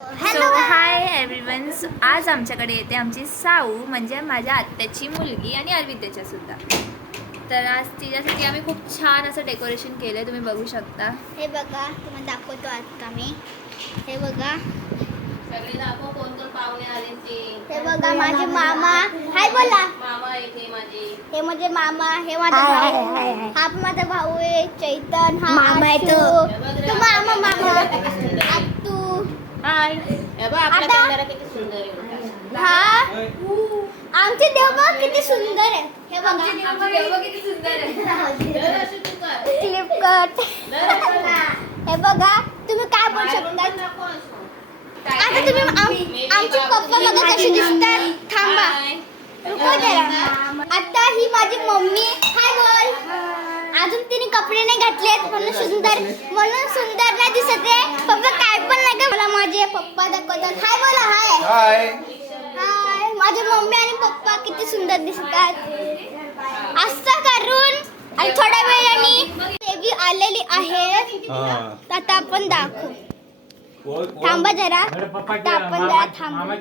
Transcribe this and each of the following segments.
So hi everyone. आज आमच्याकडे येते आमची साऊ म्हणजे माझ्या आत्याची मुलगी आणि अर्विद्याच्या सुद्धा. तर आज तिच्यासाठी आम्ही खूप छान असं डेकोरेशन केलं, तुम्ही बघू शकता. हे बघा, तुम्हाला दाखवतो आता मी. हे बघा, सगळे दाखव कोण कोण पाहुणे आले ते. हे बघा माझे मामा. हाय बोला. मामा येते माझे. हे माझे मामा, हे माझा भाऊ. हा पण माझा भाऊ आहे चैतन. हा मामा आहे तो मामा. मामा आत्तू. हाय. हे बघ आपला कॅमेरा किती सुंदर आहे. हा आमचे देव बघ किती सुंदर आहे. हे बघा किती सुंदर आहे. दर अशी तू कर. Clip cut. दर असं. हे बघा, तुम्ही काय बोलू शकता नको असं. आता तुम्ही आमचे पप्पा बघा कसे दिसतात. थांबा, हाय. रुको जरा. आता ही माझी मम्मी. हाय बोल. अजून तिने कपडे नाही घातलेत म्हणून सुंदर नाही दिसत आहे. पप्पा काय पण नाही का मला माझे पप्पा दाखवतात. हाय बोला. हाय हाय. हाय. माझी मम्मी आणि पप्पा किती सुंदर दिसतात. असं करून आणि थोड्या वेळाने देवी आलेली आहे. आता आपण दाखवू. थांबा जरा. आता आपण जरा थांबू.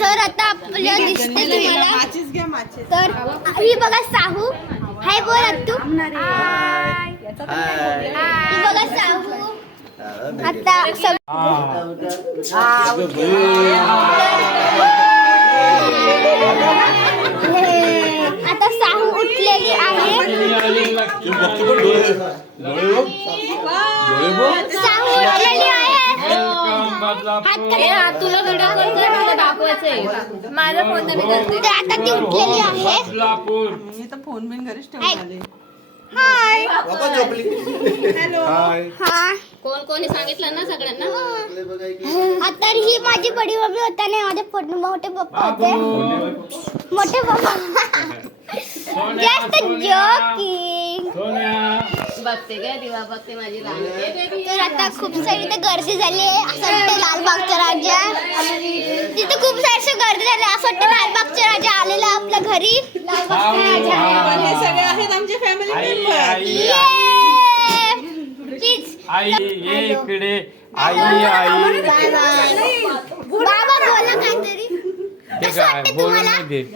तर आता आपल्याला दिसते तुम्हाला. तर ही बघा साहू. हाय बोल तू. ही बघा साहू. आता आता साहू उठलेली आहे. साहू उठलेली आहे. तुला व्हिडिओ कॉल कर, मला दाखवायचंय. माझ्या फोन मी करते. तर आता ती उठलेली आहे. मी तर फोन बिन घरीच ठेवून आले. हाय. हाय. हा. कोण कोणी सांगितलं ना सगळ्यांना. आता ही माझी बडी मम्मी होता नाही, माझे मोठे पप्पा होते. मोठे पप्पा. Just joking. बघते काय दिवा बघते माझी राणी. तर आता खूप सारी इथे गर्दी झाली आहे. असं वाटतं लालबागचा राजा. तिथे खूप सारशी गर्दी झाली. असं वाटतं लालबागचा राजा आलेला आपल्या घरी. लालबागचा राजा. हे सगळे आहेत आमचे फॅमिली मेंबर. प्लीज आई इकडे आई आई बाबा बोला काहीतरी. ते कसं काय वाटतं बोलून तुम्हाला? नाही देत.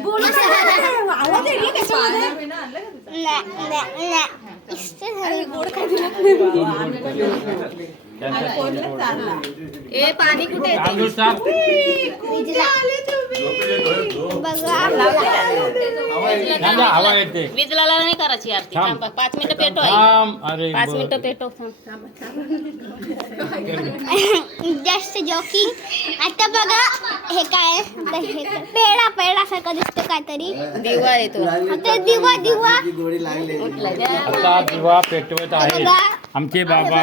ए पाणी कुठे आहे? तांदूळ साफ. थांबा, हवा येते. विजलाला नाही करायची आरती. थांब. थांबा 5 मिनिटं पेटो आई. थांब. अरे 5 बरं. मिनिटं पेटो. थांब. जास्त जॉकिंग. आता बघा हे काय आता हे पेढा सारखं दिसतं काहीतरी. दिवा येतो. आता दिवा आता दिवा पेटवत आहे बघा. आमचे बाबा.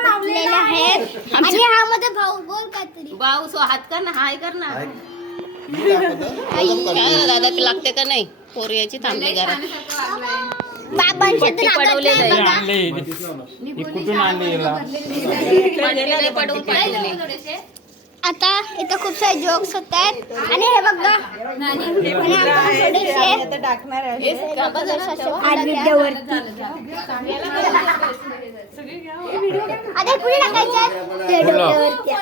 लावलेले आहेत. आणि हा माझा भाऊ. बोल काहीतरी. भाऊ सो हात कर ना. हाय कर ना. काय दादा ते लागते का नाही. पोरयाची थांबली घरात. बाबांचे तर पडवलेलं नाकात आहे. आहे बघा. आणले ही कुठून आणले याला. पडलेले पडून पाठवले. आता इथं खूप सारे जोक्स होत आहेत. आणि हे बघा आणि आपण थोडेसे आता टाकणार आहे. आता पुढे टाकायचं.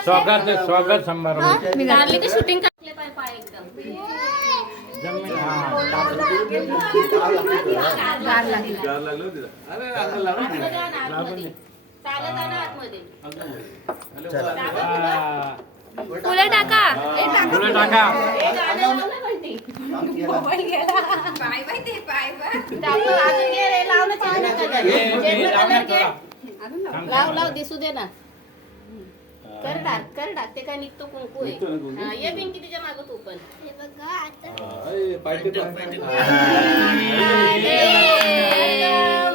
स्वागत स्वागत समारंभ. लागली की शूटिंग टाकले पाय एकदम. जमीन हा. चालत आला आतमध्ये. फुलं टाका. फुलं टाका. अजून घे रे, लाव ना चेहरा कलर. चेहरा कलर घे. थांब, लाव लाव दिसू दे ना. कर टाक ते काय निघतो कुंकू आहे. हा, ये पिंकी तुझ्या मागं तू पण. हे बघा आता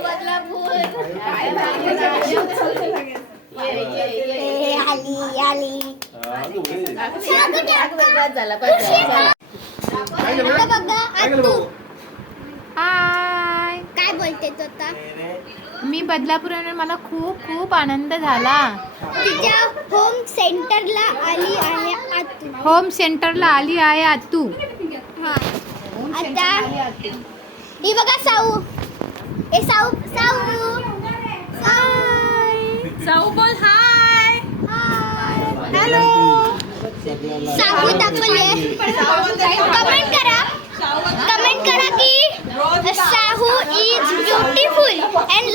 बदलापूर. हे आली बस झाला बस झाला. आता बघा आत्तू. हाय, काय बोलते तो आता. मी बदलापूर येऊन मला खूप खूप आनंद झाला. तिच्या होम सेंटरला आली आहे आत्तू. होम सेंटरला आली आहे आतू. हा आता ही बघा साऊ. ए साऊ. साऊ बोल हाय. साहू दाखवले. कमेंट करा की साहू इज ब्युटिफुल अँड